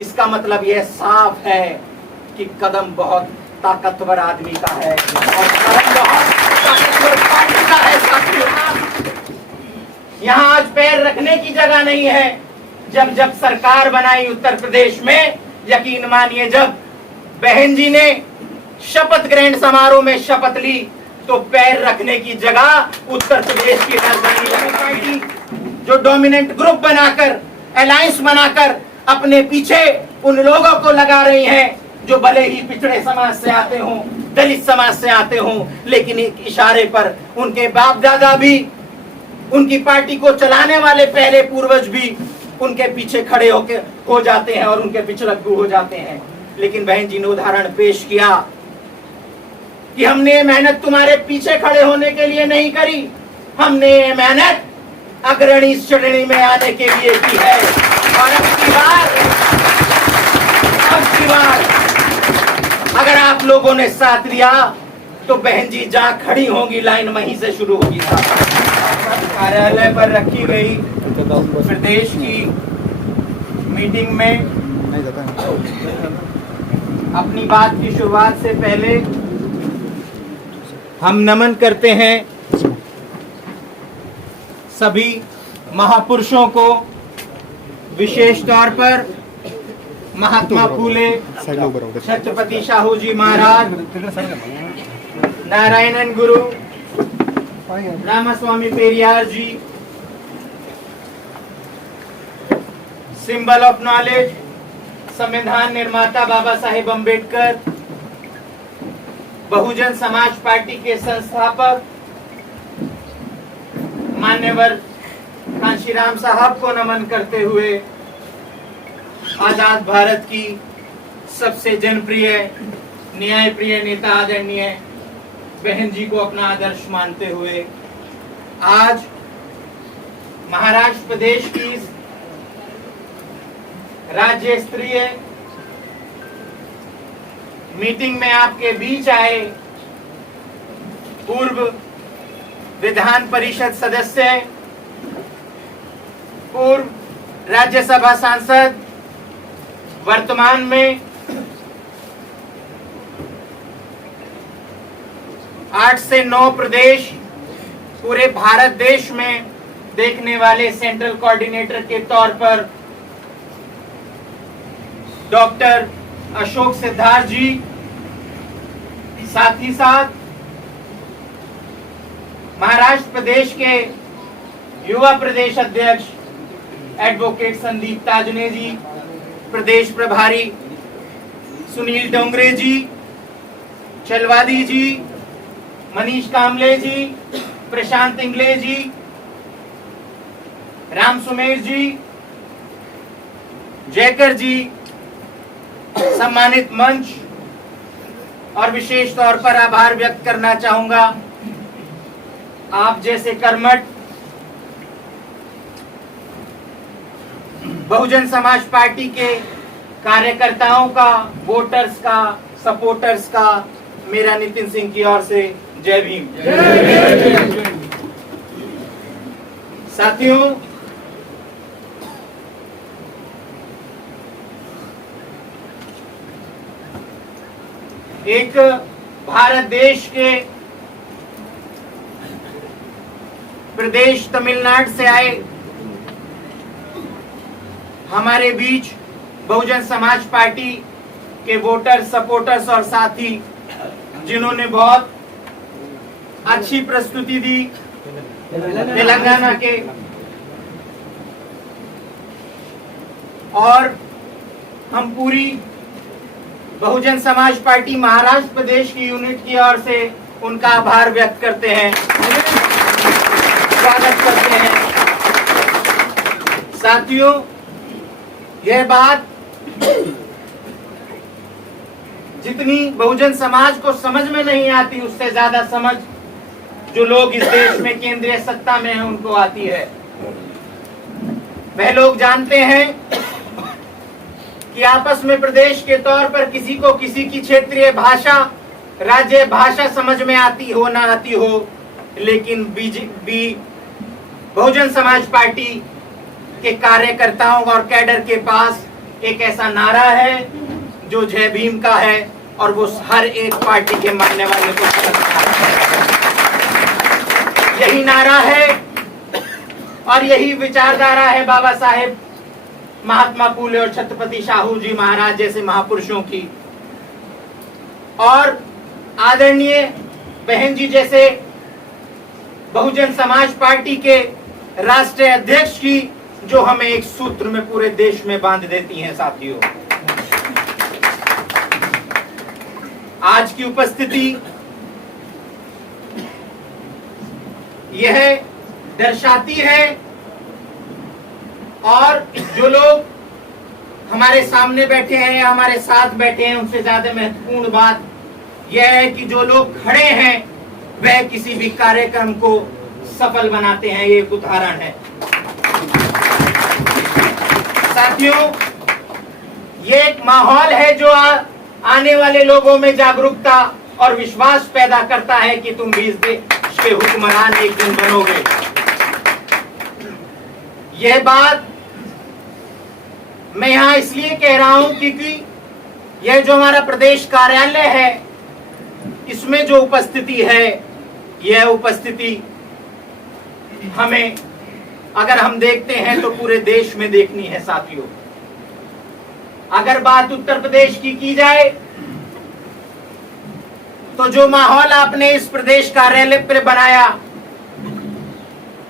इसका मतलब यह साफ है कि कदम बहुत ताकतवर आदमी का है और कदम बहुत ताकतवर पार्टी का है साथियों। यहाँ आज पैर रखने की जगह नहीं है। जब सरकार बनाई उत्तर प्रदेश में, यकीन मानिए जब बहन जी ने शपथ ग्रहण समारोह में शपथ ली तो पैर रखने की जगह उत्तर प्रदेश की राजधानी लखनऊ पार्टी जो डोमिनेंट ग्रुप बनाकर अलायंस बनाकर अपने पीछे उन लोगों को लगा रही हैं जो भले ही पिछड़े समाज से आते हों, दलित समाज से आते हों, लेकिन एक इशारे पर उनके बाप दादा भी, उनकी पार्टी को चलाने वाले पहले पूर्वज भी उनके पीछे खड़े हो जाते हैं और उनके पिछलग्गू हो जाते हैं। लेकिन बहन जी ने उदाहरण पेश किया कि हमने ये मेहनत तुम्हारे पीछे खड़े होने के लिए नहीं करी, हमने ये मेहनत अग्रणी श्रेणी में आने के लिए की है। और अब की बार अगर आप लोगों ने साथ दिया तो बहन जी जहां खड़ी होंगी लाइन वहीं से शुरू होगी। कार्यालय पर रखी गई प्रदेश की मीटिंग में अपनी बात की शुरुआत से पहले हम नमन करते हैं सभी महापुरुषों को, विशेष तौर पर महात्मा फूले, छत्रपति शाहू जी महाराज, नारायणन गुरु, रामास्वामी पेरियार जी, सिंबल ऑफ नॉलेज, संविधान निर्माता बाबा साहेब अम्बेडकर, बहुजन समाज पार्टी के संस्थापक मान्यवर कांशीराम साहब को नमन करते हुए आजाद भारत की सबसे जनप्रिय न्यायप्रिय नेता आदरणीय बहन जी को अपना आदर्श मानते हुए आज महाराष्ट्र प्रदेश की राज्य स्तरीय मीटिंग में आपके बीच आए पूर्व विधान परिषद सदस्य, पूर्व राज्यसभा सांसद, वर्तमान में 8 से 9 प्रदेश पूरे भारत देश में देखने वाले सेंट्रल कोऑर्डिनेटर के तौर पर डॉक्टर अशोक सिद्धार्थ जी, साथ ही साथ महाराष्ट्र प्रदेश के युवा प्रदेश अध्यक्ष एडवोकेट संदीप ताजने जी, प्रदेश प्रभारी सुनील डोंगरे जी, चलवादी जी, मनीष कामले जी, प्रशांत इंगले जी, राम सुमेर जी, जयकर जी, सम्मानित मंच, और विशेष तौर पर आभार व्यक्त करना चाहूंगा आप जैसे कर्मठ बहुजन समाज पार्टी के कार्यकर्ताओं का, वोटर्स का, सपोर्टर्स का मेरा नितिन सिंह की ओर से जय भीम। साथियों, एक भारत देश के प्रदेश तमिलनाडु से आए हमारे बीच बहुजन समाज पार्टी के वोटर, सपोर्टर्स और साथी जिन्होंने बहुत अच्छी प्रस्तुति दी तेलंगाना के, और हम पूरी बहुजन समाज पार्टी महाराष्ट्र प्रदेश की यूनिट की ओर से उनका आभार व्यक्त करते हैं, स्वागत करते हैं। साथियों, यह बात जितनी बहुजन समाज को समझ में नहीं आती, उससे ज्यादा समझ जो लोग इस देश में केंद्रीय सत्ता में हैं उनको आती है। वह लोग जानते हैं कि आपस में प्रदेश के तौर पर किसी को किसी की क्षेत्रीय भाषा, राज्य भाषा समझ में आती हो ना आती हो, लेकिन बीजेपी बहुजन समाज पार्टी के कार्यकर्ताओं और कैडर के पास एक ऐसा नारा है जो जय भीम का है और वो हर एक पार्टी के मानने वाले को समझता है। यही नारा है और यही विचारधारा है बाबा साहेब महात्मा फूले और छत्रपति शाहू जी महाराज जैसे महापुरुषों की, और आदरणीय बहन जी जैसे बहुजन समाज पार्टी के राष्ट्रीय अध्यक्ष की, जो हमें एक सूत्र में पूरे देश में बांध देती हैं। साथियों, आज की उपस्थिति यह दर्शाती है, और जो लोग हमारे सामने बैठे हैं या हमारे साथ बैठे हैं, उनसे ज्यादा महत्वपूर्ण बात यह है कि जो लोग खड़े हैं वह किसी भी कार्यक्रम को सफल बनाते हैं। ये एक उदाहरण है। साथियों, ये एक माहौल है जो आने वाले लोगों में जागरूकता और विश्वास पैदा करता है कि तुम भी इस देश के हुक्मरान एक दिन बनोगे। यह बात मैं यहां इसलिए कह रहा हूं क्योंकि यह जो हमारा प्रदेश कार्यालय है, इसमें जो उपस्थिति है, यह उपस्थिति हमें अगर हम देखते हैं तो पूरे देश में देखनी है। साथियों, अगर बात उत्तर प्रदेश की जाए तो जो माहौल आपने इस प्रदेश कार्यालय पर बनाया,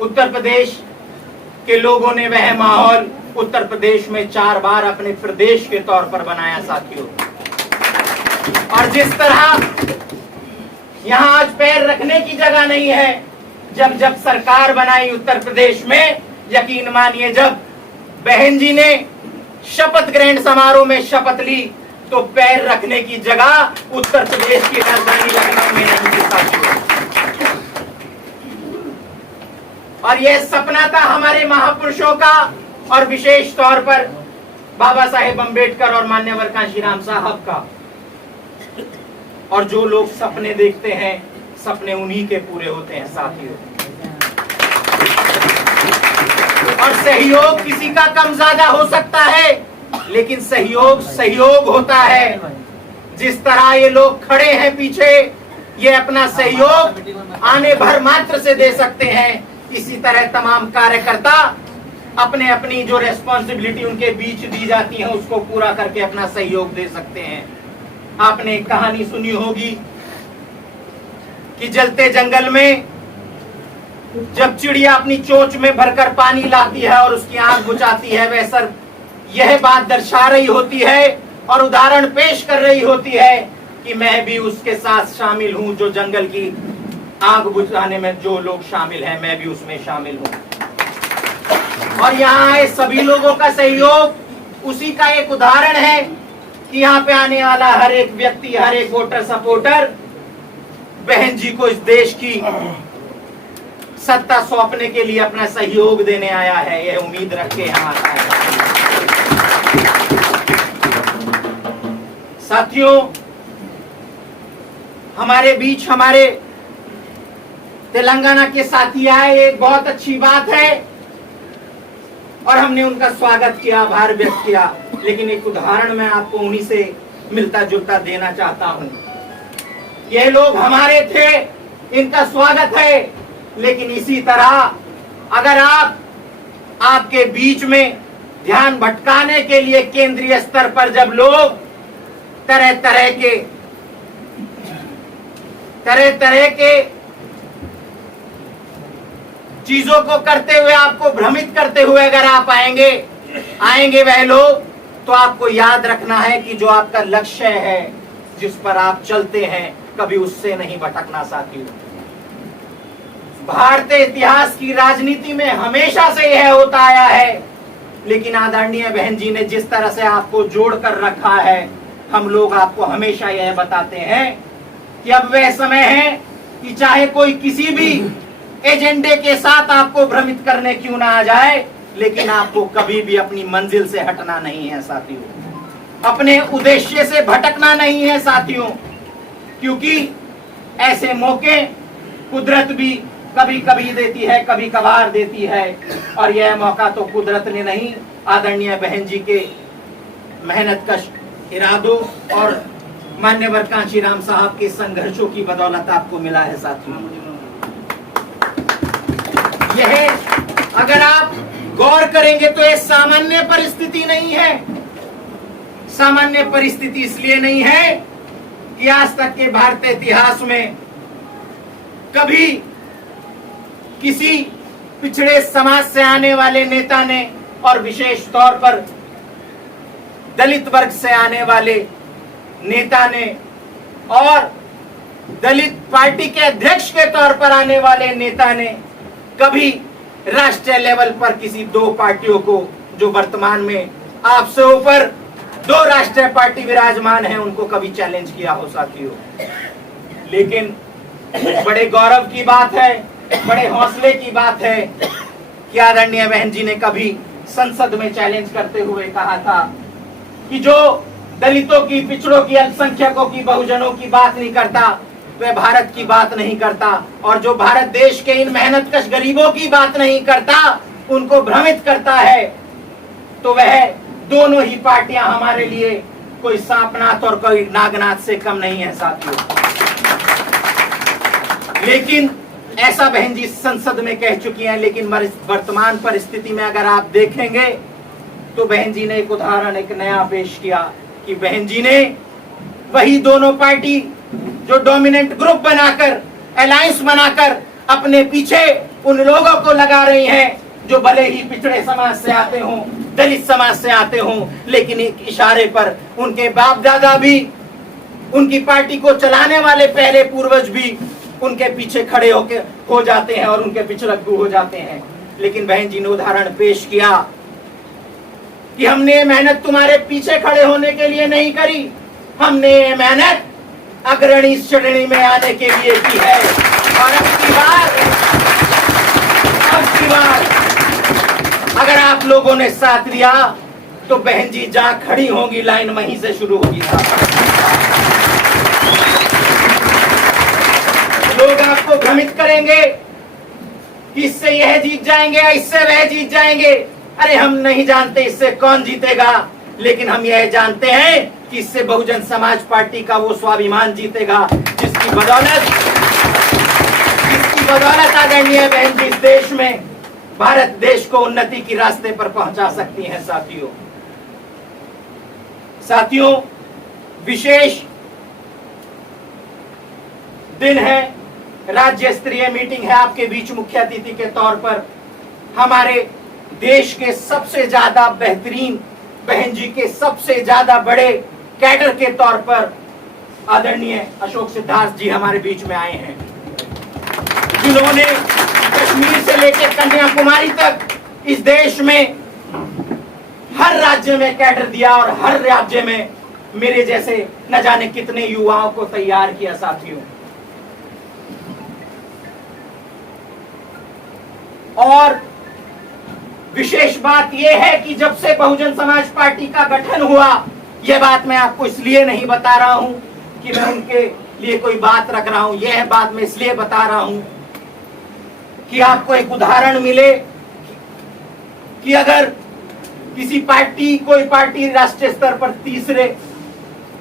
उत्तर प्रदेश के लोगों ने वह माहौल उत्तर प्रदेश में 4 बार अपने प्रदेश के तौर पर बनाया। साथियों, और जिस तरह यहां आज पैर रखने की जगह नहीं है, जब सरकार बनाई उत्तर प्रदेश में, यकीन मानिए जब बहन जी ने शपथ ग्रहण समारोह में शपथ ली तो पैर रखने की जगह उत्तर प्रदेश की राजधानी लखनऊ में नहीं थी। साथियों, और यह सपना था हमारे महापुरुषों का, और विशेष तौर पर बाबा साहेब अम्बेडकर और मान्यवर कांशीराम साहब का। और जो लोग सपने देखते हैं, सपने उन्हीं के पूरे होते हैं। साथियों, और सहयोग किसी का कम ज्यादा हो सकता है, लेकिन सहयोग होता है। जिस तरह ये लोग खड़े हैं पीछे, ये अपना सहयोग आने भर मात्र से दे सकते हैं। इसी तरह तमाम कार्यकर्ता अपने अपनी जो रेस्पॉन्सिबिलिटी उनके बीच दी जाती है, उसको पूरा करके अपना सहयोग दे सकते हैं। आपने एक कहानी सुनी होगी कि जलते जंगल में जब चिड़िया अपनी चोंच में भरकर पानी लाती है और उसकी आंख बुझाती है, वह सर यह बात दर्शा रही होती है और उदाहरण पेश कर रही होती है कि मैं भी उसके साथ शामिल हूं, जो जंगल की आग बुझाने में जो लोग शामिल हैं, मैं भी उसमें शामिल हूं। और यहाँ आए सभी लोगों का सहयोग उसी का एक उदाहरण है कि यहाँ पे आने वाला हर एक व्यक्ति, हर एक वोटर सपोर्टर बहन जी को इस देश की सत्ता सौंपने के लिए अपना सहयोग देने आया है। यह उम्मीद रख के यहाँ आता है। साथियों, हमारे बीच हमारे तेलंगाना के साथी आए, एक बहुत अच्छी बात है और हमने उनका स्वागत किया, आभार व्यक्त किया। लेकिन एक उदाहरण मैं आपको उन्हीं से मिलता जुलता देना चाहता हूं। ये लोग हमारे थे, इनका स्वागत है। लेकिन इसी तरह अगर आपके बीच में ध्यान भटकाने के लिए केंद्रीय स्तर पर जब लोग तरह तरह के चीजों को करते हुए, आपको भ्रमित करते हुए अगर आप आएंगे वह लोग, तो आपको याद रखना है कि जो आपका लक्ष्य है, जिस पर आप चलते हैं, कभी उससे नहीं भटकना। साथियों, भारतीय इतिहास की राजनीति में हमेशा से यह होता आया है, लेकिन आदरणीय बहन जी ने जिस तरह से आपको जोड़कर रखा है, हम लोग आपको हमेशा यह बताते हैं कि अब वह समय है कि चाहे कोई किसी भी एजेंडे के साथ आपको भ्रमित करने क्यों ना आ जाए, लेकिन आपको कभी भी अपनी मंजिल से हटना नहीं है। साथियों, अपने उद्देश्य से भटकना नहीं है। साथियों, क्योंकि ऐसे मौके कुदरत भी कभी कभी देती है, कभी कभार देती है, और यह मौका तो कुदरत ने नहीं, आदरणीय बहन जी के मेहनतकश इरादों और मान्यवर कांशीराम साहब के संघर्षों की बदौलत आपको मिला है साथियों। यह अगर आप गौर करेंगे तो यह सामान्य परिस्थिति नहीं है। सामान्य परिस्थिति इसलिए नहीं है कि आज तक के भारतीय इतिहास में कभी किसी पिछड़े समाज से आने वाले नेता ने और विशेष तौर पर दलित वर्ग से आने वाले नेता ने और दलित पार्टी के अध्यक्ष के तौर पर आने वाले नेता ने कभी राष्ट्रीय लेवल पर किसी दो पार्टियों को, जो वर्तमान में आपसे ऊपर दो राष्ट्रीय पार्टी विराजमान हैं, उनको कभी चैलेंज किया हो साथियों। लेकिन बड़े गौरव की बात है, बड़े हौसले की बात है कि आदरणीय बहन जी ने कभी संसद में चैलेंज करते हुए कहा था कि जो दलितों की, पिछड़ों की, अल्पसंख्यकों की, बहुजनों की बात नहीं करता वह भारत की बात नहीं करता, और जो भारत देश के इन मेहनतकश गरीबों की बात नहीं करता, उनको भ्रमित करता है, तो वह दोनों ही पार्टियां हमारे लिए कोई सांपनाथ और कोई नागनाथ से कम नहीं है साथियों। लेकिन ऐसा बहन जी संसद में कह चुकी हैं, लेकिन वर्तमान परिस्थिति में अगर आप देखेंगे तो बहन जी ने एक उदाहरण, एक नया पेश किया कि बहन जी ने वही दोनों पार्टी जो डोमिनेंट ग्रुप बनाकर, अलायंस बनाकर अपने पीछे उन लोगों को लगा रही हैं जो भले ही पिछड़े समाज से आते हों, दलित समाज से आते हों, लेकिन एक इशारे पर उनके बाप दादा भी, उनकी पार्टी को चलाने वाले पहले पूर्वज भी उनके पीछे खड़े हो जाते हैं और उनके पिछड़कू हो जाते हैं। लेकिन बहन जी ने उदाहरण पेश किया कि हमने ये मेहनत तुम्हारे पीछे खड़े होने के लिए नहीं करी, हमने ये मेहनत अग्रणी श्रेणी में आने के लिए की है। और अब की बार अगर आप लोगों ने साथ दिया तो बहन जी जहां खड़ी होंगी लाइन वहीं से शुरू होगी। लोग आपको भ्रमित करेंगे कि इससे यह जीत जाएंगे, इससे वह जीत जाएंगे। अरे हम नहीं जानते इससे कौन जीतेगा, लेकिन हम यह जानते हैं कि इससे बहुजन समाज पार्टी का वो स्वाभिमान जीतेगा जिसकी बदौलत आदरणीय बहन जी इस देश में, भारत देश को उन्नति की रास्ते पर पहुंचा सकती हैं साथियों। विशेष दिन है, राज्य स्तरीय मीटिंग है आपके बीच मुख्य अतिथि के तौर पर। हमारे देश के सबसे ज्यादा बेहतरीन, बहन जी के सबसे ज्यादा बड़े कैडर के तौर पर आदरणीय अशोक सिद्धार्थ जी हमारे बीच में आए हैं, जिन्होंने कश्मीर से लेकर कन्याकुमारी तक इस देश में हर राज्य में कैडर दिया और हर राज्य में मेरे जैसे न जाने कितने युवाओं को तैयार किया साथियों। और विशेष बात यह है कि जब से बहुजन समाज पार्टी का गठन हुआ, यह बात मैं आपको इसलिए नहीं बता रहा हूं कि मैं उनके लिए कोई बात रख रहा हूं, यह बात मैं इसलिए बता रहा हूं कि आपको एक उदाहरण मिले कि अगर किसी पार्टी, कोई पार्टी राष्ट्रीय स्तर पर तीसरे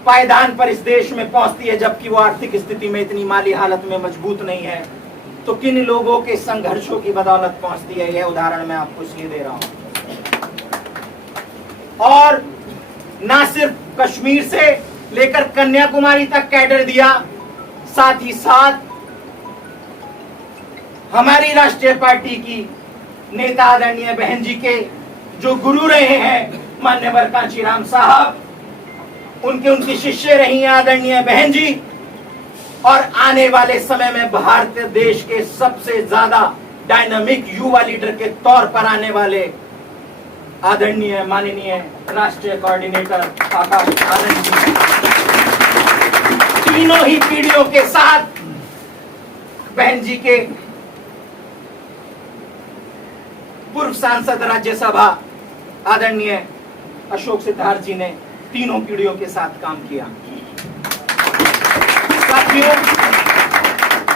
पायदान पर इस देश में पहुंचती है, जबकि वो आर्थिक स्थिति में इतनी माली हालत में मजबूत नहीं है, तो किन लोगों के संघर्षों की बदौलत पहुंचती है, यह उदाहरण मैं आपको इसलिए दे रहा हूं। और ना सिर्फ कश्मीर से लेकर कन्याकुमारी तक कैडर दिया, साथ ही साथ हमारी राष्ट्रीय पार्टी की नेता आदरणीय बहन जी के जो गुरु रहे हैं मान्यवर कांशीराम साहब, उनकी शिष्य रही हैं आदरणीय बहन जी, और आने वाले समय में भारत देश के सबसे ज्यादा डायनामिक युवा लीडर के तौर पर आने वाले आदरणीय माननीय राष्ट्रीय कोऑर्डिनेटर आकाश आनंद जी, तीनों ही पीढ़ियों के साथ बहन जी के पूर्व सांसद राज्यसभा आदरणीय अशोक सिद्धार्थ जी ने तीनों पीढ़ियों के साथ काम किया साथियों।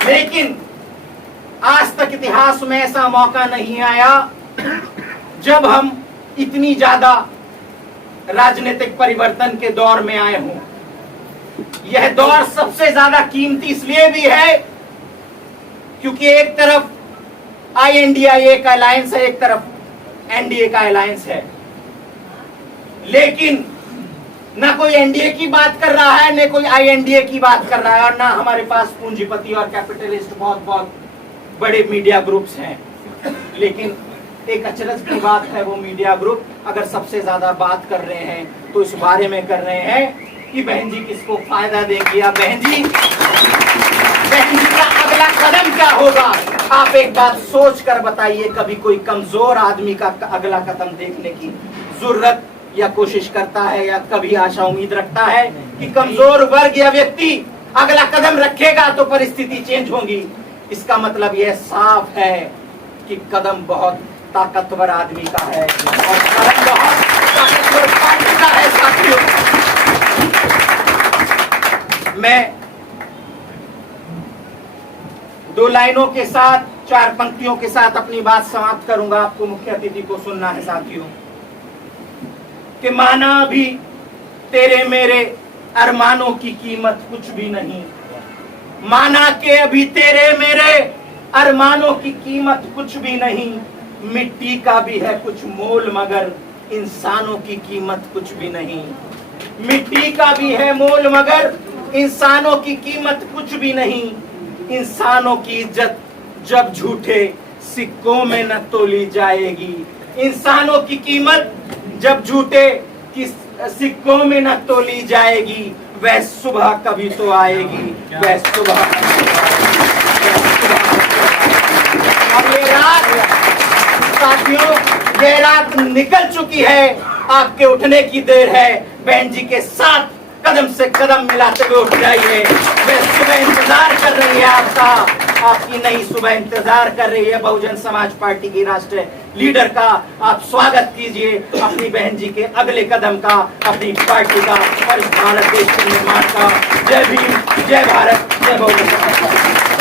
लेकिन आज तक इतिहास में ऐसा मौका नहीं आया जब हम इतनी ज्यादा राजनीतिक परिवर्तन के दौर में आए हूं। यह दौर सबसे ज्यादा कीमती इसलिए भी है क्योंकि एक तरफ INDIA का अलायंस है, एक तरफ NDA का अलायंस है, लेकिन ना कोई NDA की बात कर रहा है, न कोई INDA की बात कर रहा है, और ना हमारे पास पूंजीपति और कैपिटलिस्ट बहुत बहुत बड़े मीडिया ग्रुप्स हैं। लेकिन एक अचरज की बात है, वो मीडिया ग्रुप अगर सबसे ज्यादा बात कर रहे हैं तो इस बारे में कर रहे हैं कि बहन जी किसको फायदा देंगी, या बहन जी का अगला कदम क्या होगा। आप एक बात सोच कर बताइए, कभी कोई कमजोर आदमी का अगला कदम देखने की जरूरत या कोशिश करता है, या कभी आशा उम्मीद रखता है कि कमजोर वर्ग या व्यक्ति अगला कदम रखेगा तो परिस्थिति चेंज होगी। इसका मतलब यह साफ है कि कदम बहुत ताकतवर आदमी का है, और कदम बहुत ताकतवर पार्टी का है। साथियों, मैं 2 लाइनों के साथ, 4 पंक्तियों के साथ अपनी बात समाप्त करूंगा। आपको मुख्य अतिथि को सुनना है साथियों। कि माना भी तेरे मेरे अरमानों की कीमत कुछ भी नहीं, माना के अभी तेरे मेरे अरमानों की कीमत कुछ भी नहीं, मिट्टी का भी है कुछ मोल मगर इंसानों की कीमत कुछ भी नहीं। मिट्टी का भी है मोल मगर इंसानों की कीमत कुछ भी नहीं। इंसानों की इज्जत जब झूठे सिक्कों में न तोली जाएगी, इंसानों की कीमत जब झूठे सिक्कों में न तोली जाएगी, वह सुबह कभी तो आएगी, वह सुबह। और ये रात साथियों, ये रात निकल चुकी है, आपके उठने की देर है। बहन जी के साथ कदम से कदम मिलाते हुए उठ जाइए। वे सुबह इंतजार कर रही है आपका, आपकी नई सुबह इंतजार कर रही है बहुजन समाज पार्टी की राष्ट्रीय लीडर का। आप स्वागत कीजिए अपनी बहन जी के अगले कदम का, अपनी पार्टी का और इस भारत देश के निर्माण का। जय भीम, जय भारत, जय बहुजन समाज पार्टी।